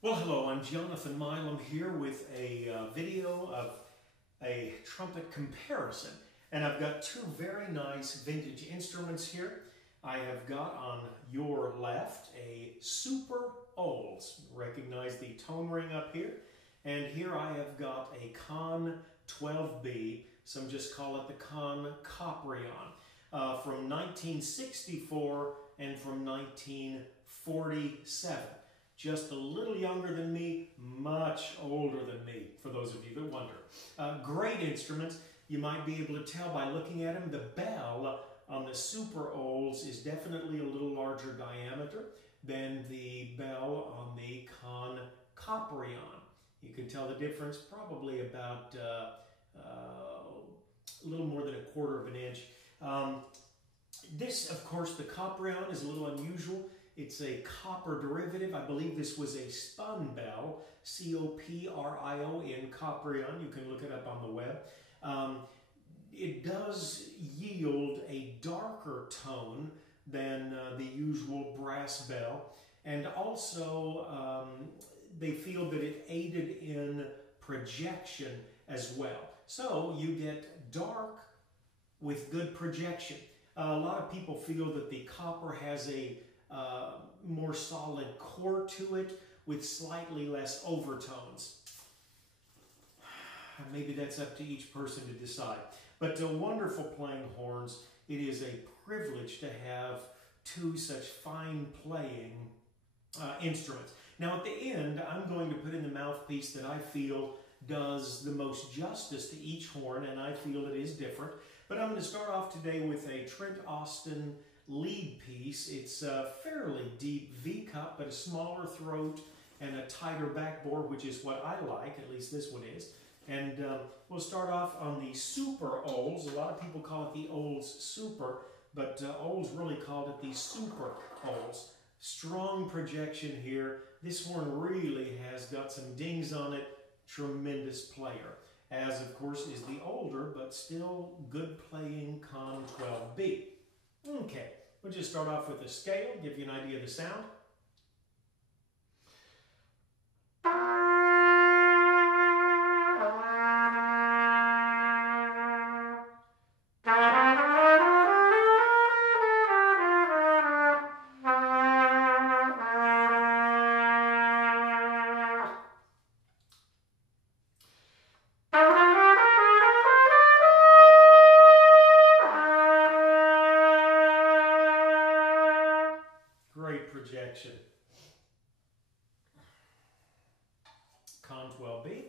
Well, hello, I'm Jonathan Milam here with a video of a trumpet comparison. And I've got two very nice vintage instruments here. I have got on your left a Super Olds. Recognize the tone ring up here. And here I have got a Conn 12B. Some just call it the Conn Coprion. From 1964 and from 1947. Just a little younger than me, much older than me, for those of you that wonder. Great instruments. You might be able to tell by looking at them. The bell on the Super Olds is definitely a little larger diameter than the bell on the Conn Coprion. You can tell the difference probably about a little more than 1/4 of an inch. This, of course, the Coprion is a little unusual. It's a copper derivative. I believe this was a spun bell, C-O-P-R-I-O-N, Coprion. You can look it up on the web. It does yield a darker tone than the usual brass bell. And also, they feel that it aided in projection as well. So you get dark with good projection. A lot of people feel that the copper has a more solid core to it with slightly less overtones. Maybe that's up to each person to decide. But wonderful playing horns. It is a privilege to have two such fine playing instruments. Now at the end, I'm going to put in the mouthpiece that I feel does the most justice to each horn, and I feel it is different. But I'm going to start off today with a Trent Austin lead piece. It's a fairly deep V cup, but a smaller throat and a tighter backbore, which is what I like, at least this one is. And we'll start off on the Super Olds. A lot of people call it the Olds Super, but Olds really called it the Super Olds. Strong projection here. This horn really has got some dings on it. Tremendous player. As, of course, is the older, but still good playing Conn 12B. Okay, we'll just start off with a scale, give you an idea of the sound. Great projection. Conn 12B.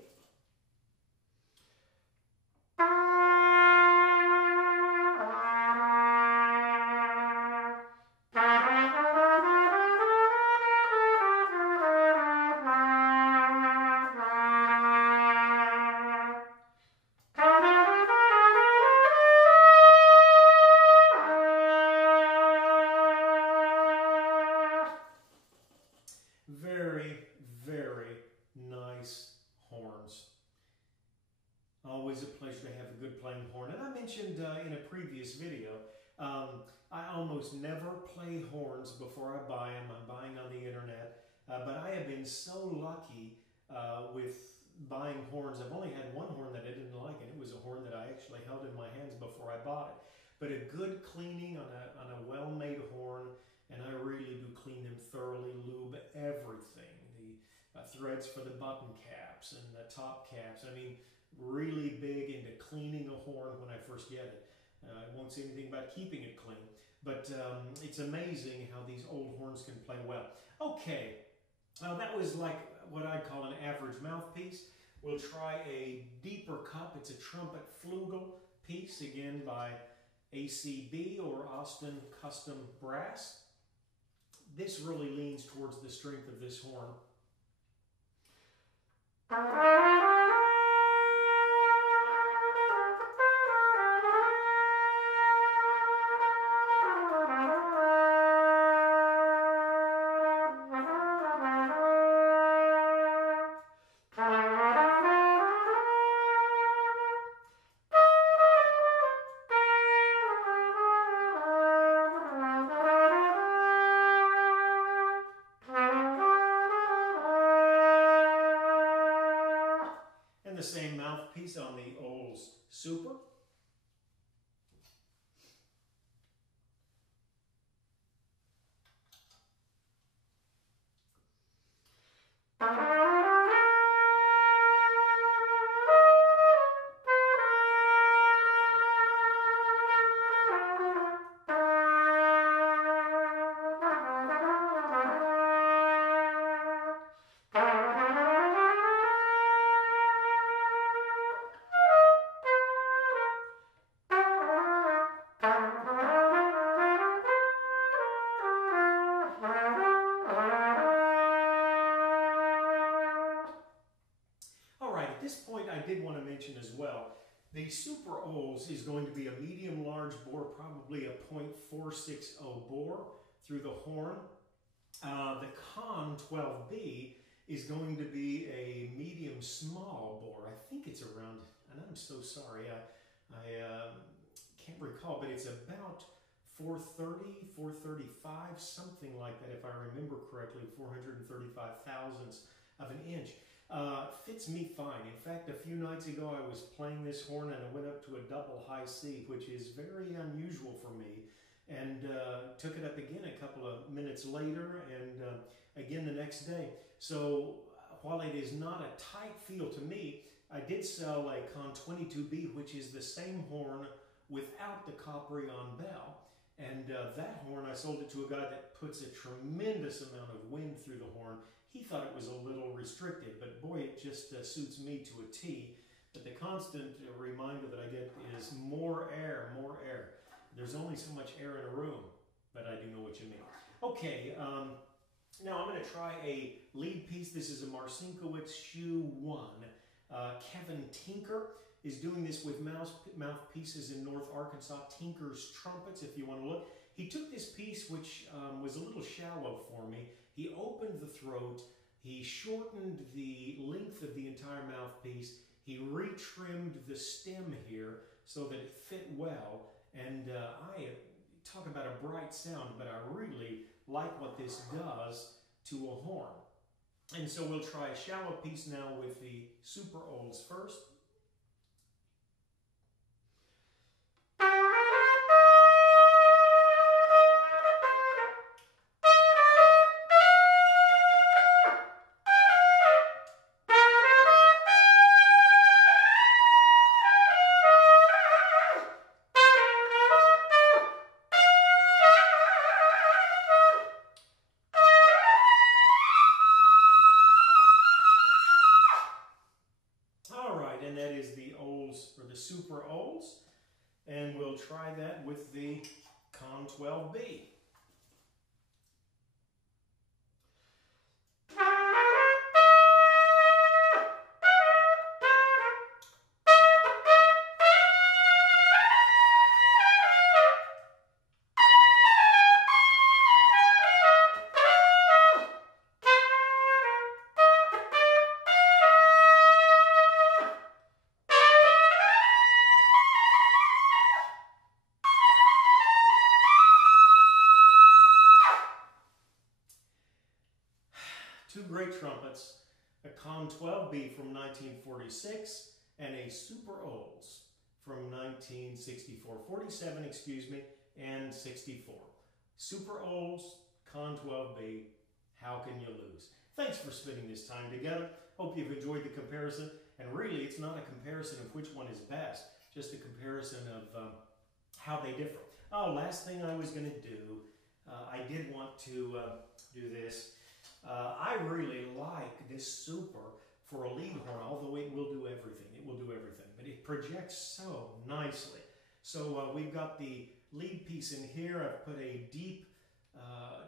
Very, very nice horns. Always a pleasure to have a good playing horn. And I mentioned in a previous video, I almost never play horns before I buy them. I'm buying on the internet. But I have been so lucky with buying horns. I've only had one horn that I didn't like, and it was a horn that I actually held in my hands before I bought it. But a good cleaning on a well-made horn, and I really do clean them thoroughly, lube everything. The threads for the button caps and the top caps. I mean, really big into cleaning a horn when I first get it. I won't say anything about keeping it clean, but it's amazing how these old horns can play well. Okay, that was like what I call an average mouthpiece. We'll try a deeper cup. It's a trumpet flugel piece, again by ACB or Austin Custom Brass. This really leans towards the strength of this horn. the same mouthpiece on the Olds Super. At this point, I did want to mention as well, the Super Olds is going to be a medium large bore, probably a .460 bore through the horn. The Conn 12B is going to be a medium small bore. I think it's around, and I'm so sorry, I can't recall, but it's about 430, 435, something like that, if I remember correctly, 435 thousandths of an inch. Fits me fine. In fact, a few nights ago I was playing this horn and I went up to a double high C, which is very unusual for me, and took it up again a couple of minutes later and again the next day. So while it is not a tight feel to me, I did sell a Conn 12B, which is the same horn without the Coprion bell. And that horn, I sold it to a guy that puts a tremendous amount of wind through the horn. He thought it was a little restricted, but boy, it just suits me to a T. But the constant reminder that I get is more air, more air. There's only so much air in a room, but I do know what you mean. Okay, now I'm going to try a lead piece. This is a Marcinkiewicz Shoe 1. Kevin Tinker is doing this with mouthpieces in North Arkansas, Tinker's Trumpets, if you want to look. He took this piece, which was a little shallow for me. He opened the throat, he shortened the length of the entire mouthpiece, he retrimmed the stem here so that it fit well, and I talk about a bright sound, but I really like what this does to a horn. And so we'll try a shallow piece now with the Super Olds first. And that is the Olds, or the Super Olds, and we'll try that with the Conn 12B. Two great trumpets, a Conn 12B from 1946 and a Super Olds from 1964, 47, excuse me, and 64. Super Olds, Conn 12B, how can you lose? Thanks for spending this time together. Hope you've enjoyed the comparison. And really, it's not a comparison of which one is best, just a comparison of how they differ. Oh, last thing I was going to do, I did want to do this. I really like this Super for a lead horn, although it will do everything. It will do everything, but it projects so nicely. So we've got the lead piece in here. I've put a deep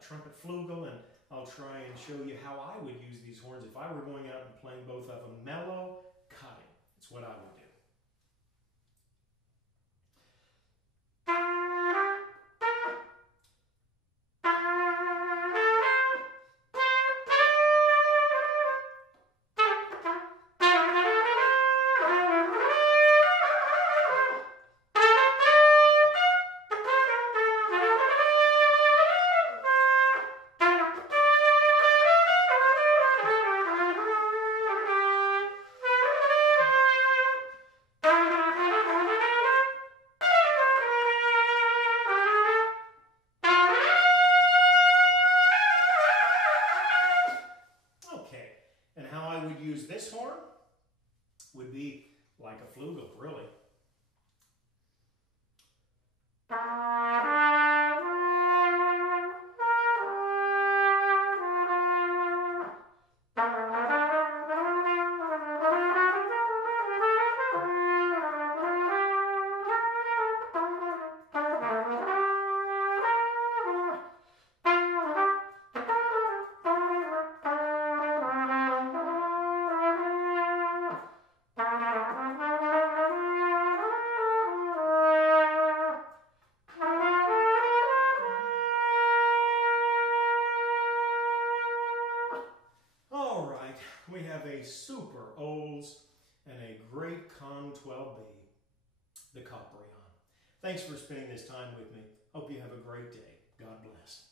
trumpet flugel, and I'll try and show you how I would use these horns if I were going out and playing both of them mellow, cutting. It's what I would do. this horn would be like a flugel, really. We have a super olds and a great Conn 12B, the Coprion. Thanks for spending this time with me. Hope you have a great day. God bless.